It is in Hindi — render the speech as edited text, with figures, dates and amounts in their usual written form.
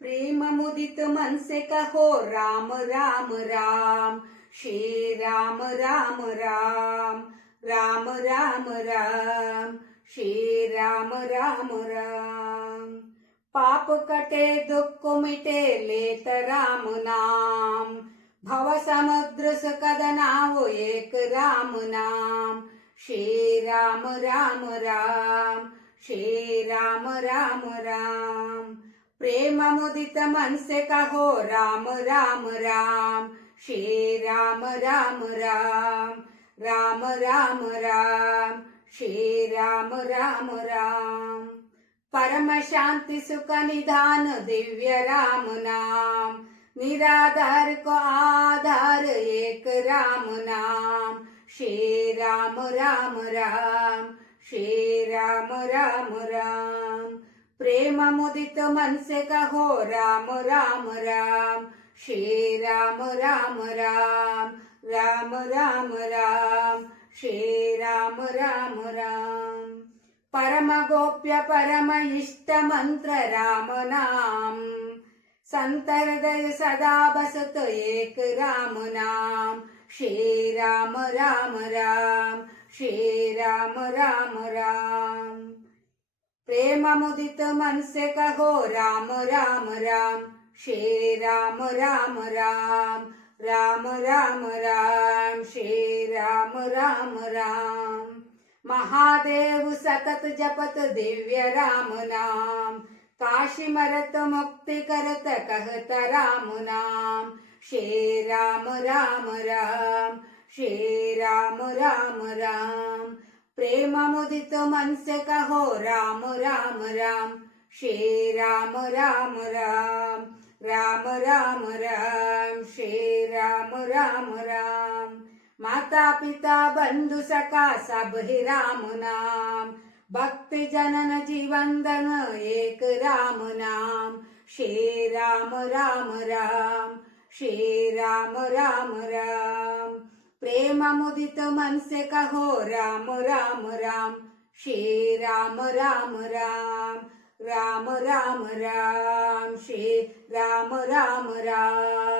प्रेम मुदित मनसे कहो राम राम राम, श्री राम राम राम, राम राम राम, श्री राम राम राम। पाप कटे दुःख मिटे लेत राम नाम, भव समुद्र सुखद नाव एक राम नाम, श्री राम राम राम, श्री राम राम राम। प्रेम मुदित मनसे कहो राम राम राम, श्री राम राम राम, राम राम राम, श्री राम राम राम। परम शांति सुख निधान दिव्य राम नाम, निराधार को आधार एक राम नाम, श्री राम राम राम, श्री राम राम राम। प्रेम मुदित मनसे कहो राम राम राम, श्री राम राम राम, राम राम राम, श्री राम राम राम। परम गोप्य परम इष्ट मंत्र राम नाम, संत हृदय सदा बसत एक राम नाम, श्री राम राम राम, श्री राम राम राम। प्रेम मुदित मनसे कहो राम राम राम, श्री राम राम राम, राम राम राम, श्री राम राम राम। महादेव सतत जपत दिव्य राम नाम, काशी मरत मुक्ति करत कहत राम नाम, श्री राम राम राम, श्री राम राम राम। प्रेम मुदित मनसे कहो राम राम राम, श्री राम राम राम, राम राम राम, श्री राम राम राम। माता पिता बंधु सखा सब ही राम नाम, भक्ति जनन जीवन धन एक राम नाम, श्री राम राम राम, श्री राम राम राम। प्रेम मुदित मनसे कहो राम राम राम, श्री राम राम राम, राम राम राम, श्री राम राम राम।